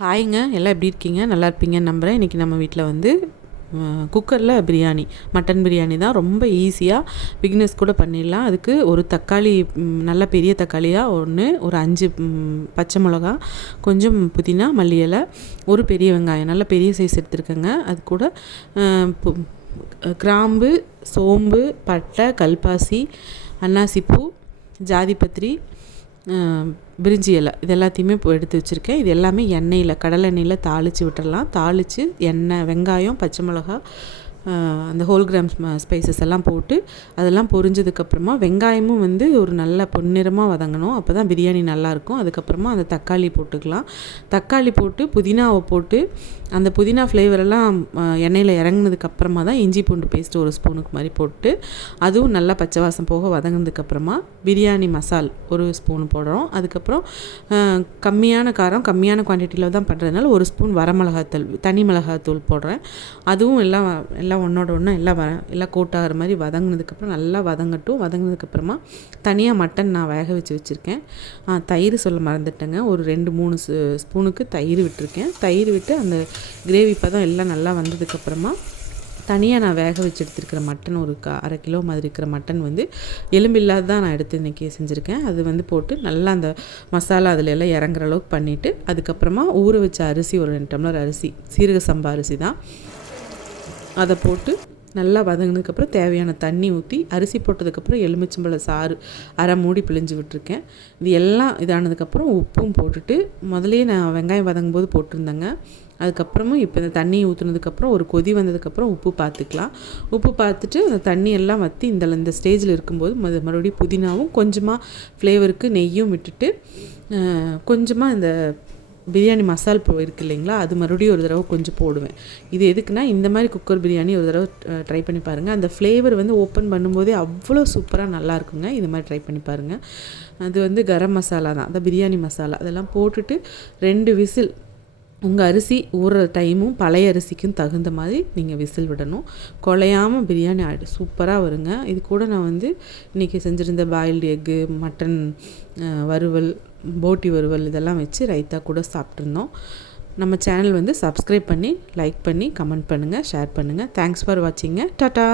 ஹாய்ங்க, எல்லாம் எப்படி இருக்கீங்க? நல்லா இருப்பீங்கன்னு நம்புகிறேன். இன்றைக்கி நம்ம வீட்டில் வந்து குக்கரில் பிரியாணி, மட்டன் பிரியாணி தான். ரொம்ப ஈஸியாக பிகினர்ஸ் கூட பண்ணிடலாம். அதுக்கு ஒரு தக்காளி, நல்ல பெரிய தக்காளியாக ஒன்று, ஒரு 5 பச்சை மிளகா, கொஞ்சம் புதினா, மல்லி இலை, ஒரு பெரிய வெங்காயம், நல்ல பெரிய சைஸ் எடுத்துருக்கேங்க. அது கூட கிராம்பு, சோம்பு, பட்டை, கல்பாசி, அன்னாசிப்பூ, ஜாதிபத்திரி, பிரிஞ்சி இலை, இது எல்லாத்தையுமே இப்போ எடுத்து வச்சுருக்கேன். இது எல்லாமே எண்ணெயில், கடலை எண்ணெயில் தாளித்து விட்டுறலாம். தாளித்து எண்ணெய், வெங்காயம், பச்சை மிளகா, அந்த ஹோல் கிராம் ஸ்பைசஸ் எல்லாம் போட்டு அதெல்லாம் பொரிஞ்சதுக்கப்புறமா வெங்காயமும் வந்து ஒரு நல்ல பொன்னிறமாக வதங்கணும். அப்போ தான் பிரியாணி நல்லாயிருக்கும். அதுக்கப்புறமா அந்த தக்காளி போட்டுக்கலாம். தக்காளி போட்டு புதினாவை போட்டு அந்த புதினா ஃப்ளேவரெல்லாம் எண்ணெயில் இறங்கினதுக்கப்புறமா தான் இஞ்சி பூண்டு பேஸ்ட்டு ஒரு ஸ்பூனுக்கு மாதிரி போட்டு அதுவும் நல்லா பச்சை வாசம் போக வதங்கினதுக்கப்புறமா பிரியாணி மசால் ஒரு ஸ்பூன் போடுறோம். அதுக்கப்புறம் கம்மியான காரம், கம்மியான குவான்டிட்டியில் தான் பண்ணுறதுனால ஒரு ஸ்பூன் வரமிளகாத்தூள், தனி மிளகாத்தூள் போடுறேன். அதுவும் எல்லாம் ஒன்றோட ஒன்று எல்லாம் கோட்டாகிற மாதிரி வதங்கினதுக்கப்புறம் நல்லா வதங்கட்டும். வதங்கினதுக்கப்புறமா தனியாக மட்டன் நான் வேக வச்சுருக்கேன். தயிர் சொல்ல மறந்துட்டேங்க. ஒரு 2-3 ஸ்பூனுக்கு தயிர் விட்டுருக்கேன். தயிர் விட்டு அந்த கிரேவி பதம் எல்லாம் நல்லா வந்ததுக்கப்புறமா தனியாக நான் வேக வச்சு எடுத்துருக்கிற மட்டன், ஒரு 1/2 கிலோ மாதிரி இருக்கிற மட்டன் வந்து எலும்பு இல்லாத தான் நான் எடுத்து இன்றைக்கி செஞ்சுருக்கேன். அது வந்து போட்டு நல்லா அந்த மசாலா அதில் எல்லாம் இறங்குற அளவுக்கு பண்ணிவிட்டு அதுக்கப்புறமா ஊற வச்ச அரிசி, ஒரு 2 டம்ளர் அரிசி, சீரக சம்பா அரிசி தான், அதை போட்டு நல்லா வதங்கினதுக்கப்புறம் தேவையான தண்ணி ஊற்றி அரிசி போட்டதுக்கப்புறம் எலுமிச்சம்பழ சாறு அரை மூடி பிழிஞ்சு விட்டுருக்கேன். இது எல்லாம் இதானதுக்கப்புறம் உப்பும் போட்டுட்டு, முதலே நான் வெங்காயம் வதங்கும் போது போட்டிருந்தேங்க. அதுக்கப்புறமும் இப்போ இந்த தண்ணி ஊற்றுனதுக்கப்புறம் ஒரு கொதி வந்ததுக்கப்புறம் உப்பு பார்த்துக்கலாம். உப்பு பார்த்துட்டு அந்த தண்ணி எல்லாம் வற்றி இந்த ஸ்டேஜில் இருக்கும்போது மறுபடியும் புதினாவும் கொஞ்சமாக ஃப்ளேவருக்கு நெய்யும் விட்டுட்டு கொஞ்சமாக இந்த பிரியாணி மசால் இருக்குது இல்லைங்களா, அது மறுபடியும் ஒரு தடவை கொஞ்சம் போடுவேன். இது எதுக்குன்னா, இந்த மாதிரி குக்கர் பிரியாணி ஒரு தடவை ட்ரை பண்ணி பாருங்கள். அந்த ஃப்ளேவர் வந்து ஓப்பன் பண்ணும்போதே அவ்வளோ சூப்பராக நல்லா இருக்குங்க. இது மாதிரி ட்ரை பண்ணி பாருங்கள். அது வந்து கரம் மசாலா தான், அந்த பிரியாணி மசாலா, அதெல்லாம் போட்டுட்டு 2 விசில், உங்கள் அரிசி ஊறுற டைமும் பழைய அரிசிக்கும் தகுந்த மாதிரி நீங்கள் விசில் விடணும். குழையாமல் பிரியாணி சூப்பராக வருங்க. இது கூட நான் வந்து இன்றைக்கி செஞ்சுருந்த பாயில்டு எக்கு, மட்டன் வறுவல், போட்டி வறுவல் இதெல்லாம் வச்சு ரைத்தா கூட சாப்பிட்ருந்தோம். நம்ம சேனல் வந்து சப்ஸ்கிரைப் பண்ணி, லைக் பண்ணி, கமெண்ட் பண்ணுங்கள், ஷேர் பண்ணுங்கள். Thanks for வாட்சிங்க. டாட்டா.